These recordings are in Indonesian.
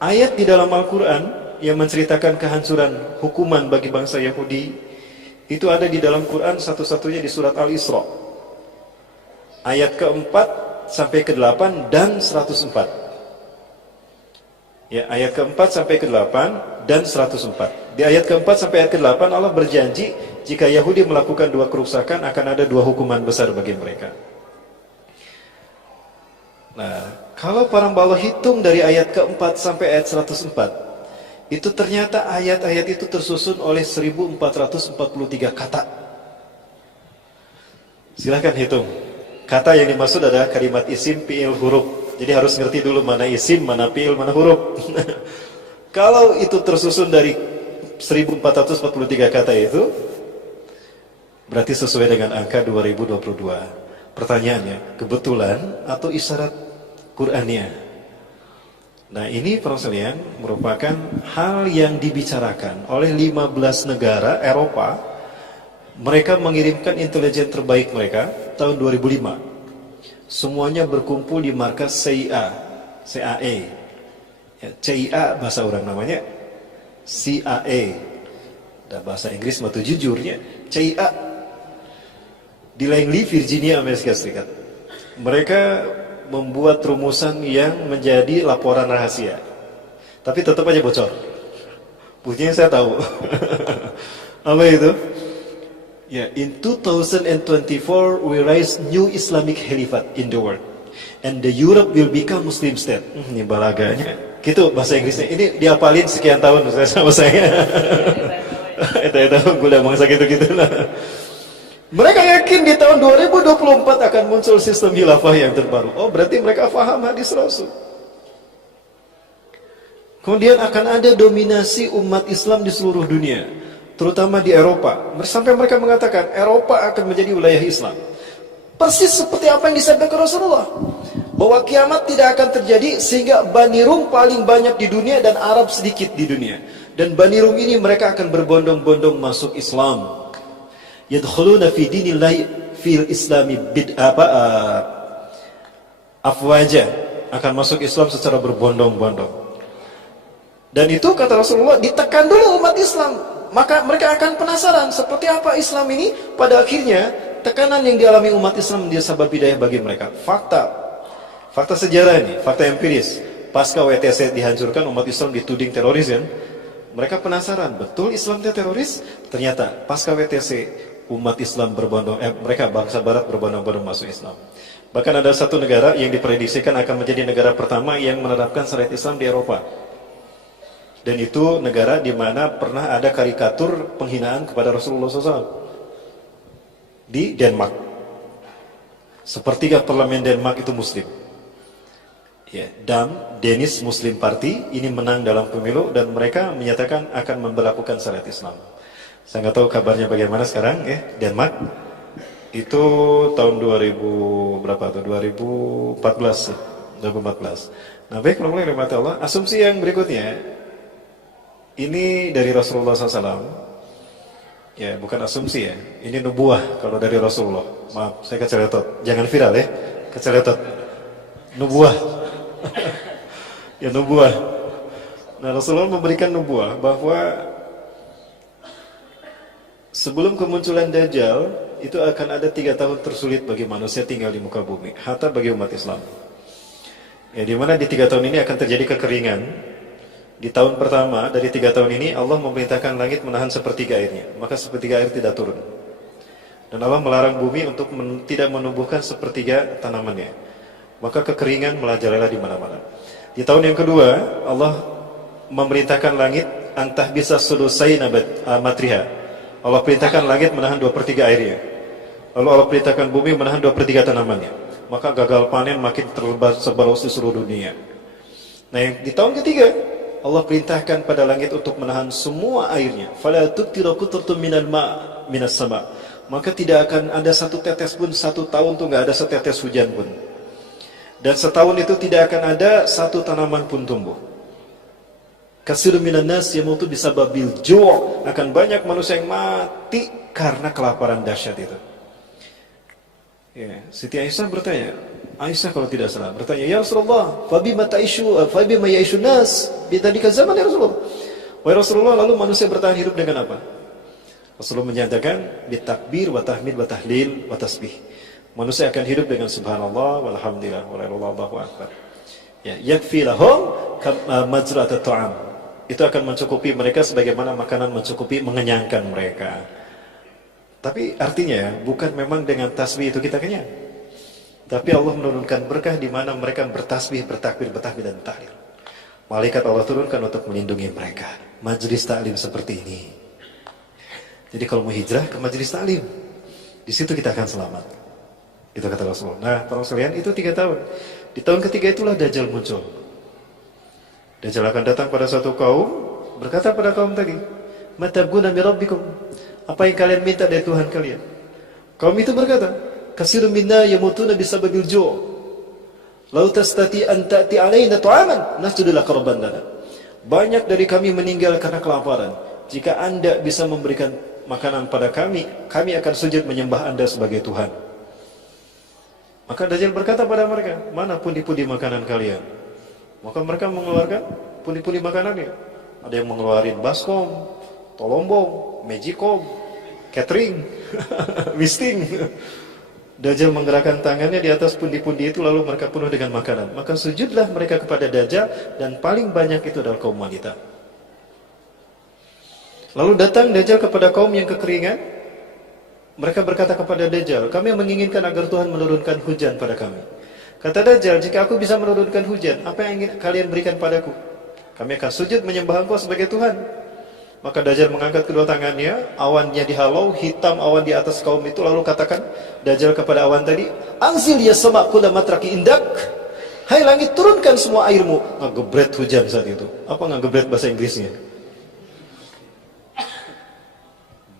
ayat di dalam Al-Quran yang menceritakan kehancuran hukuman bagi bangsa Yahudi itu ada di dalam Quran satu-satunya di surat Al-Isra ayat ke-4 sampai ke-8 dan 104. Ya, ayat ke-4 sampai ke-8 dan 104. Di ayat ke-4 sampai ayat ke-8 Allah berjanji jika Yahudi melakukan dua kerusakan akan ada dua hukuman besar bagi mereka. Nah, kalau para Allah hitung dari ayat ke-4 sampai ayat 104, itu ternyata ayat-ayat itu tersusun oleh 1443 kata. Silahkan hitung. Kata yang dimaksud adalah kalimat isim, fi'il, huruf. Jadi harus ngerti dulu mana isim, mana fi'il, mana huruf. Kalau itu tersusun dari 1443 kata itu, berarti sesuai dengan angka 2022. Pertanyaannya, kebetulan atau isyarat Qur'aniyah? Nah, ini persoalan merupakan hal yang dibicarakan oleh 15 negara Eropa. Mereka mengirimkan intelijen terbaik mereka tahun 2005. Semuanya berkumpul di markas CIA, CAE. Ya, CIA bahasa orang namanya CIA. Dan bahasa Inggris mah jujurnya CIA di Langley, Virginia, Amerika Serikat. Mereka membuat rumusan yang menjadi laporan rahasia. Tapi tetap aja bocor. Punya saya tahu. Apa itu? Ya, in 2024 we raise new Islamic Caliphate in the world, and the Europe will become Muslim state. Ini balaganya. Gitu bahasa Inggrisnya. Ini diapalin sekian tahun saya sama saya. Itu gue udah mangsa gitu-gitu lah. Mereka yakin di tahun 2024 akan muncul sistem khilafah yang terbaru. Oh, berarti mereka paham hadis Rasul. Kemudian akan ada dominasi umat Islam di seluruh dunia, terutama di Eropa. Sampai mereka mengatakan Eropa akan menjadi wilayah Islam. Persis seperti apa yang disampaikan Rasulullah, bahwa kiamat tidak akan terjadi sehingga Bani Rum paling banyak di dunia dan Arab sedikit di dunia. Dan Bani Rum ini mereka akan berbondong-bondong masuk Islam. Yadkhuluna fi dinillahi fil islami afwaja, akan masuk Islam secara berbondong-bondong. Dan itu kata Rasulullah ditekan dulu umat Islam, maka mereka akan penasaran seperti apa Islam ini. Pada akhirnya tekanan yang dialami umat Islam menjadi sebab hidayah bagi mereka. Fakta sejarah ini, fakta empiris. Pasca WTC dihancurkan, umat Islam dituding teroris kan. Mereka penasaran, betul Islam itu teroris? Ternyata pasca WTC umat Islam mereka bangsa Barat berbondong-bondong masuk Islam. Bahkan ada satu negara yang diprediksikan akan menjadi negara pertama yang menerapkan syariat Islam di Eropa. Dan itu negara di mana pernah ada karikatur penghinaan kepada Rasulullah SAW di Denmark. Sepertiga parlemen Denmark itu Muslim. Ya, Danish Muslim Party ini menang dalam pemilu dan mereka menyatakan akan memberlakukan syariat Islam. Saya nggak tahu kabarnya bagaimana sekarang, ya Denmark. Itu tahun 2000 berapa tuh? 2014. Nah, baik, mulai rahmat Allah. Asumsi yang berikutnya. Ini dari Rasulullah SAW. Ya, bukan asumsi ya. Ini nubuah kalau dari Rasulullah. Maaf, saya keceletot. Jangan viral ya. Keceletot. Nubuah. Ya, nubuah. Nah, Rasulullah memberikan nubuah bahwa sebelum kemunculan Dajjal, itu akan ada 3 tahun tersulit bagi manusia tinggal di muka bumi. Hatta bagi umat Islam. Ya, di mana di 3 tahun ini akan terjadi kekeringan. Di tahun pertama dari 3 tahun ini Allah memerintahkan langit menahan sepertiga airnya, maka sepertiga air tidak turun. Dan Allah melarang bumi untuk tidak menumbuhkan sepertiga tanamannya, maka kekeringan merajalela di mana-mana. Di tahun yang kedua Allah memerintahkan langit antah bisa sulusai matriha. Allah perintahkan langit menahan 2/3 airnya. Lalu Allah perintahkan bumi menahan 2/3 tanamannya, maka gagal panen makin tersebar di seluruh dunia. Nah, yang di tahun ketiga Allah perintahkan pada langit untuk menahan semua airnya. Fala tuktira qutrtum minal minas sama. Maka tidak akan ada satu tetes pun, 1 tahun tuh nggak ada setetes hujan pun. Dan setahun itu tidak akan ada satu tanaman pun tumbuh. Katsirun minan nas yamutu bisababil ju', akan banyak manusia yang mati karena kelaparan dahsyat itu. Ya, Siti Aisyah bertanya, Aisyah kalau tidak salah bertanya, "Ya Rasulullah, fabima ya'ishu nas bidzalika zaman ya Rasulullah?" Wahai Rasulullah, lalu manusia bertahan hidup dengan apa? Rasulullah menyatakan, "Bitakbir wa tahmid wa tahlil wa tasbih." Manusia akan hidup dengan subhanallah walhamdulillah wallahu akbar. Ya, yakfi lahum majrat at-ta'am. Itu akan mencukupi mereka sebagaimana makanan mencukupi, mengenyangkan mereka. Tapi artinya ya, bukan memang dengan tasbih itu kita kenyang. Tapi Allah menurunkan berkah di mana mereka bertasbih, bertakbir, bertahmid dan tahlil. Malaikat Allah turunkan untuk melindungi mereka. Majelis taklim seperti ini. Jadi kalau mau hijrah ke majelis taklim, di situ kita akan selamat. Itu kata Rasulullah. Nah, para sekalian, itu 3 tahun. Di tahun ketiga itulah Dajjal muncul. Dajjal akan datang pada satu kaum, berkata pada kaum tadi, "Matabguna min rabbikum?" Apa yang kalian minta dari Tuhan kalian? Kaum itu berkata, "Kasirun minna yamutuna bisababil ju'. Lau tastati an ta'ti alaina ta'aman nasjudu laka rabban lana." Banyak dari kami meninggal karena kelaparan. Jika Anda bisa memberikan makanan pada kami, kami akan sujud menyembah Anda sebagai Tuhan. Maka Dajjal berkata pada mereka, "Mana pundi-pundi makanan kalian?" Maka mereka mengeluarkan pundi-pundi makanannya. Ada yang mengeluarkan baskom, tolombong, magicom, catering, misting. Dajjal menggerakkan tangannya di atas pundi-pundi itu, lalu mereka penuh dengan makanan. Maka sujudlah mereka kepada Dajjal, dan paling banyak itu adalah kaum wanita. Lalu datang Dajjal kepada kaum yang kekeringan. Mereka berkata kepada Dajjal, "Kami menginginkan agar Tuhan menurunkan hujan pada kami." Kata Dajjal, "Jika aku bisa menurunkan hujan, apa yang ingin kalian berikan padaku? Kami akan sujud menyembah Engkau sebagai Tuhan." Maka Dajjal mengangkat kedua tangannya, awannya dihalau, hitam awan di atas kaum itu, lalu katakan Dajjal kepada awan tadi, "Anzil ya sama' kulla matraki indak." Hai langit, turunkan semua airmu. Ngegebret hujan saat itu. Apa ngegebret bahasa Inggrisnya?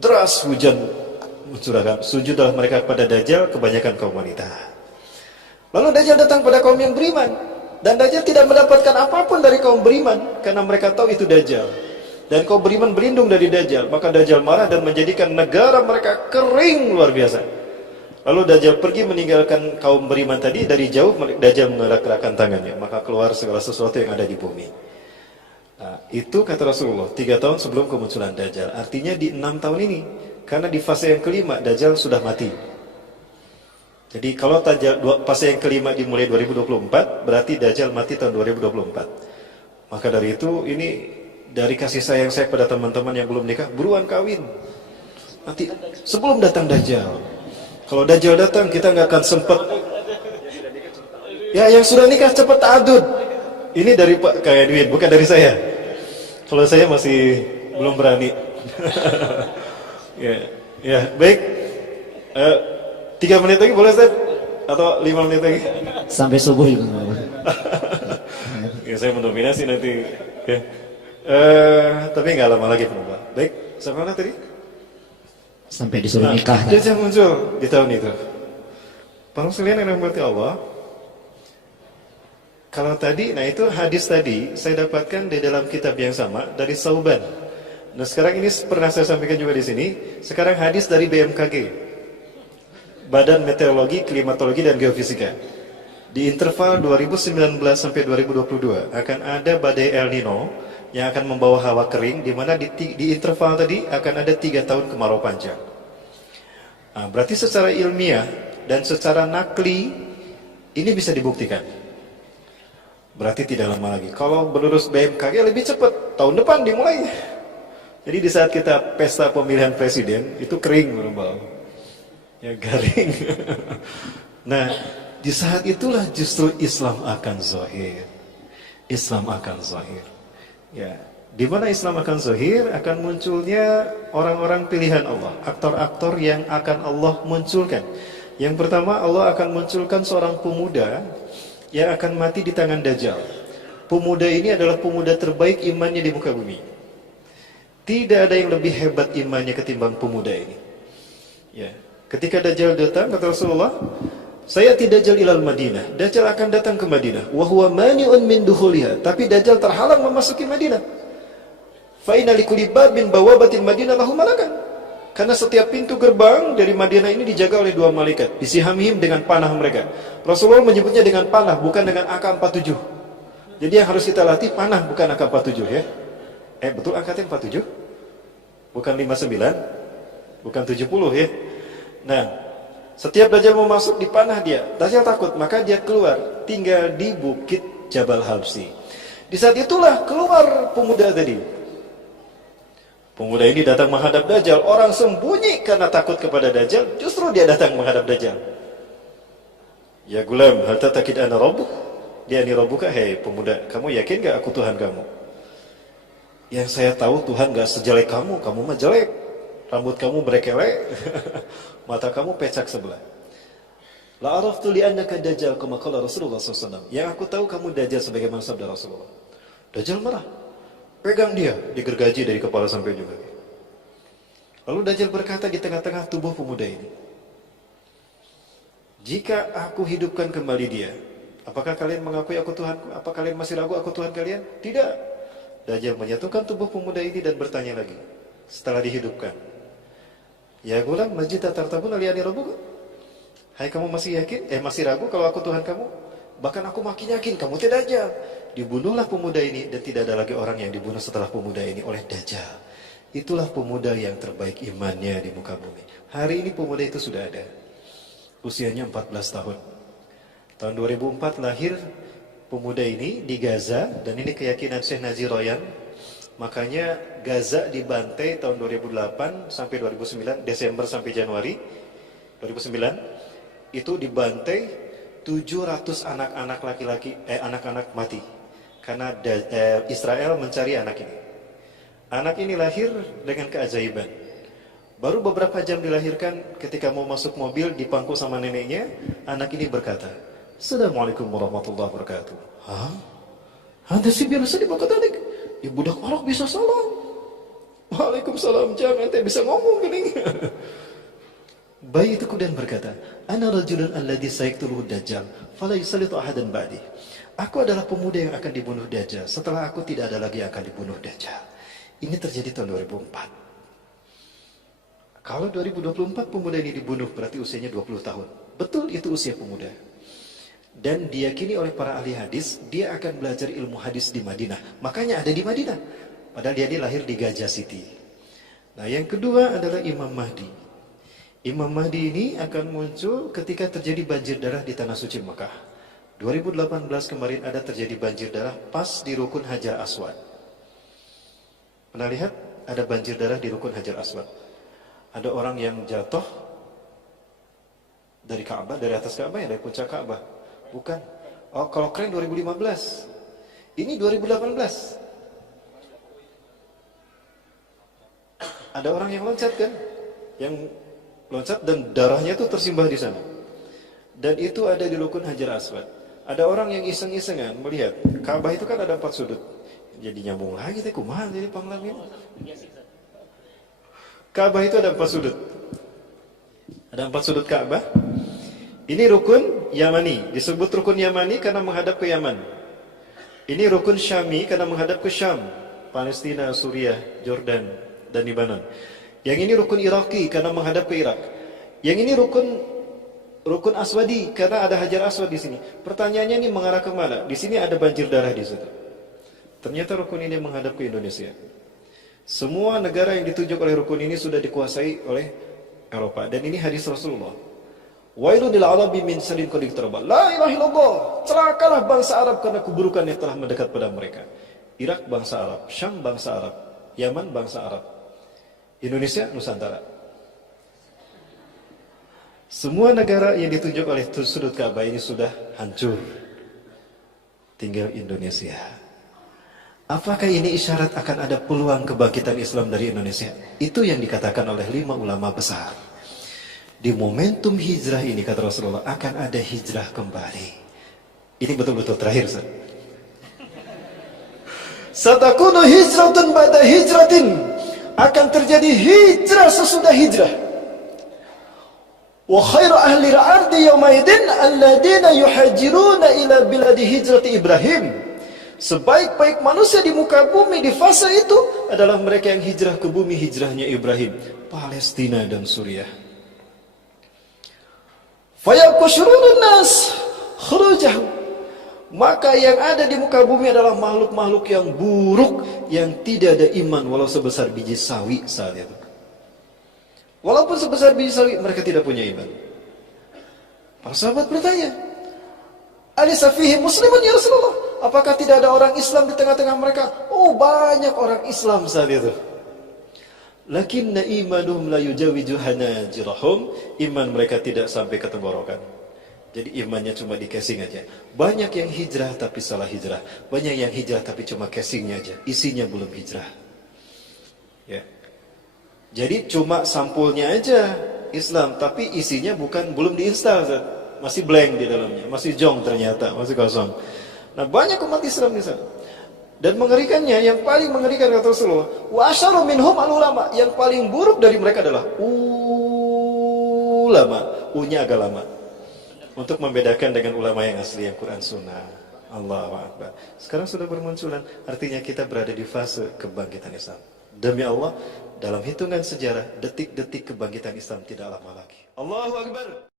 Deras hujan mencurahkan. Sujudlah mereka kepada Dajjal, kebanyakan kaum wanita. Lalu Dajjal datang pada kaum yang beriman, dan Dajjal tidak mendapatkan apapun dari kaum beriman, karena mereka tahu itu Dajjal. Dan kaum beriman berlindung dari Dajjal. Maka Dajjal marah dan menjadikan negara mereka kering luar biasa. Lalu Dajjal pergi meninggalkan kaum beriman tadi. Dari jauh Dajjal menggerak-gerakkan tangannya, maka keluar segala sesuatu yang ada di bumi. Nah, itu kata Rasulullah 3 tahun sebelum kemunculan Dajjal. Artinya di 6 tahun ini, karena di fase yang kelima Dajjal sudah mati. Jadi kalau fase yang kelima dimulai 2024, berarti Dajjal mati tahun 2024. Maka dari itu, ini dari kasih sayang saya pada teman-teman yang belum nikah, buruan kawin. Nanti sebelum datang Dajjal. Kalau Dajjal datang, kita nggak akan sempat. Ya, yang sudah nikah cepat ta'adud. Ini dari Pak Kak Edwin, bukan dari saya. Kalau saya masih belum berani. Ya, baik. 3 menit lagi boleh, Ustaz? Atau 5 menit lagi? Sampai subuh juga nggak apa-apa. Ya, saya mendominasi nanti. Ya. Tapi nggak lama lagi, Pak. Baik, sampai mana tadi? Sampai disuruh nikah. Dajjal muncul di tahun itu. Para sekalian yang dirahmati Allah, kalau tadi, nah itu hadis tadi saya dapatkan di dalam kitab yang sama dari Sauban. Nah sekarang ini pernah saya sampaikan juga di sini. Sekarang hadis dari BMKG, Badan Meteorologi, Klimatologi dan Geofisika. Di interval 2019 sampai 2022 akan ada badai El Nino yang akan membawa hawa kering, di mana di interval tadi akan ada 3 tahun kemarau panjang. Nah, berarti secara ilmiah dan secara nakli ini bisa dibuktikan. Berarti tidak lama lagi. Kalau menurut BMKG lebih cepat, tahun depan dimulai. Jadi di saat kita pesta pemilihan presiden itu kering, berbau, ya garing. Nah, di saat itulah justru Islam akan zahir. Islam akan zahir. Ya, di mana Islam akan zahir, akan munculnya orang-orang pilihan Allah, aktor-aktor yang akan Allah munculkan. Yang pertama, Allah akan munculkan seorang pemuda yang akan mati di tangan Dajjal. Pemuda ini adalah pemuda terbaik imannya di muka bumi. Tidak ada yang lebih hebat imannya ketimbang pemuda ini. Ya, ketika Dajjal datang, kata Rasulullah, "Saya tidak Dajjal ilal Madinah." Dajjal akan datang ke Madinah. Wa huwa mani'un min duhuliha. Tapi Dajjal terhalang memasuki Madinah. Fa inna likulli babin bawabatin Madinah lahu malakan. Karena setiap pintu gerbang dari Madinah ini dijaga oleh 2 malaikat. Bisihamihim dengan panah mereka. Rasulullah menyebutnya dengan panah, bukan dengan AK-47. Jadi yang harus kita latih panah, bukan AK-47 ya. Betul angkatnya 47? Bukan 59? Bukan 70 ya. Nah, setiap Dajjal mau masuk dipanah dia. Dajjal takut, maka dia keluar, tinggal di bukit Jabal Habsi. Di saat itulah keluar pemuda tadi. Pemuda ini datang menghadap Dajjal. Orang sembunyi karena takut kepada Dajjal. Justru dia datang menghadap Dajjal. Ya gulam, hal tatakid ana rabbuk? Dia ni rabbuka. Hei pemuda, kamu yakin gak aku Tuhan kamu? Yang saya tahu Tuhan gak sejelek kamu. Kamu mah jelek. Rambut kamu berkelek. Mata kamu pecak sebelah. La araftu li annaka Dajjal kama qala Rasulullah SAW. Yang aku tahu kamu Dajjal sebagaimana sabda Rasulullah. Dajjal marah. Pegang dia, digergaji dari kepala sampai juga. Lalu Dajjal berkata di tengah-tengah tubuh pemuda ini, jika aku hidupkan kembali dia, apakah kalian mengakui aku Tuhanku? Apa kalian masih ragu aku Tuhan kalian? Tidak. Dajjal menyatukan tubuh pemuda ini dan bertanya lagi setelah dihidupkan. Ya gulam, masjid tartabun aliyani rabbuka. Hai kamu masih yakin? Masih ragu kalau aku Tuhan kamu? Bahkan aku makin yakin kamu tidak Dajjal. Dibunuhlah pemuda ini dan tidak ada lagi orang yang dibunuh setelah pemuda ini oleh Dajjal. Itulah pemuda yang terbaik imannya di muka bumi. Hari ini pemuda itu sudah ada. Usianya 14 tahun. Tahun 2004 lahir pemuda ini di Gaza, dan ini keyakinan Syekh Naji Royan. Makanya Gaza dibantai tahun 2008 sampai 2009, Desember sampai Januari 2009 itu dibantai 700 anak-anak laki-laki, anak-anak mati. Karena Israel mencari anak ini. Anak ini lahir dengan keajaiban. Baru beberapa jam dilahirkan, ketika mau masuk mobil dipangku sama neneknya, anak ini berkata, Assalamualaikum warahmatullahi wabarakatuh. Hah? Anda sih biasa dibawa adik? Ya budak orang bisa salam. Waalaikumsalam, jangan ente bisa ngomong gini. Bayi itu kemudian berkata, Ana rajulun alladhi sayaqtuluhu Dajjal, fala yusallitu ahadan ba'di. Aku adalah pemuda yang akan dibunuh Dajjal. Setelah aku tidak ada lagi yang akan dibunuh Dajjal. Ini terjadi tahun 2004. Kalau 2024 pemuda ini dibunuh, berarti usianya 20 tahun. Betul, itu usia pemuda. Dan diyakini oleh para ahli hadis, dia akan belajar ilmu hadis di Madinah. Makanya ada di Madinah. Padahal dia lahir di Gajah City. Nah, yang kedua adalah Imam Mahdi. Imam Mahdi ini akan muncul ketika terjadi banjir darah di Tanah Suci Mekah. 2018 kemarin ada terjadi banjir darah pas di Rukun Hajar Aswad. Pernah lihat ada banjir darah di Rukun Hajar Aswad? Ada orang yang jatuh dari Ka'bah, dari atas Ka'bah ya, dari puncak Ka'bah. Bukan. Oh, kalau keren 2015. Ini 2018. Ada orang yang loncat kan? Yang loncat dan darahnya itu tersimbah di sana. Dan itu ada di Rukun Hajar Aswad. Ada orang yang iseng-isengan melihat Ka'bah itu kan ada 4 sudut. Jadi nyambung lagi teh kumaha jadi panglamin. Ka'bah itu ada 4 sudut. Ada 4 sudut Ka'bah. Ini rukun Yamani, disebut rukun Yamani karena menghadap ke Yaman. Ini rukun Syami karena menghadap ke Syam, Palestina, Suriah, Jordan, dan Lebanon. Yang ini rukun Iraki karena menghadap ke Irak. Yang ini rukun Aswadi karena ada Hajar Aswad di sini. Pertanyaannya ini mengarah ke mana? Di sini ada banjir darah di situ. Ternyata rukun ini menghadap ke Indonesia. Semua negara yang ditunjuk oleh rukun ini sudah dikuasai oleh Eropa, dan ini hadis Rasulullah. Wailun lil arabi min syarrin qad iqtaraba. La ilaha illallah. Celakalah bangsa Arab karena keburukan yang telah mendekat pada mereka. Irak bangsa Arab, Syam bangsa Arab, Yaman bangsa Arab, Indonesia Nusantara. Semua negara yang ditunjuk oleh sudut Ka'bah ini sudah hancur. Tinggal Indonesia. Apakah ini isyarat akan ada peluang kebangkitan Islam dari Indonesia? Itu yang dikatakan oleh 5 ulama besar. Di momentum hijrah ini, kata Rasulullah, akan ada hijrah kembali. Ini betul-betul terakhir, Ustaz. Satakunu hijratun ba'da hijratin. Akan terjadi hijrah sesudah hijrah. Wa khairu ahli al-ardi yawmaidin alladina yuhajiruna ila biladi hijrati Ibrahim. Sebaik-baik manusia di muka bumi di fase itu adalah mereka yang hijrah ke bumi hijrahnya Ibrahim, Palestina dan Suriah. Fayakushurun nas khurujahu. Maka yang ada di muka bumi adalah makhluk-makhluk yang buruk, yang tidak ada iman walau sebesar biji sawi saat itu. Walaupun sebesar biji sawi, mereka tidak punya iman. Para sahabat bertanya, alisa fihi muslimun ya Rasulullah? Apakah tidak ada orang Islam di tengah-tengah mereka? Oh, banyak orang Islam saat itu. Lakinna imanuhum la yujawizu hanajirahum. Iman mereka tidak sampai ke tenggorokan. Jadi imannya cuma di casing aja. Banyak yang hijrah tapi salah hijrah. Banyak yang hijrah tapi cuma casingnya aja. Isinya belum hijrah. Ya. Jadi cuma sampulnya aja Islam, tapi isinya belum diinstal. Masih blank di dalamnya, masih jong ternyata, masih kosong. Nah, banyak umat Islam di sana. Dan mengerikannya, yang paling mengerikan kata Rasulullah, wa asyaru minhum al-ulama, yang paling buruk dari mereka adalah ulama, u-nya agak lama. Untuk membedakan dengan ulama yang asli, yang Quran Sunnah. Allahu Akbar. Sekarang sudah bermunculan, artinya kita berada di fase kebangkitan Islam. Demi Allah, dalam hitungan sejarah, detik-detik kebangkitan Islam tidak lama lagi. Allahu Akbar.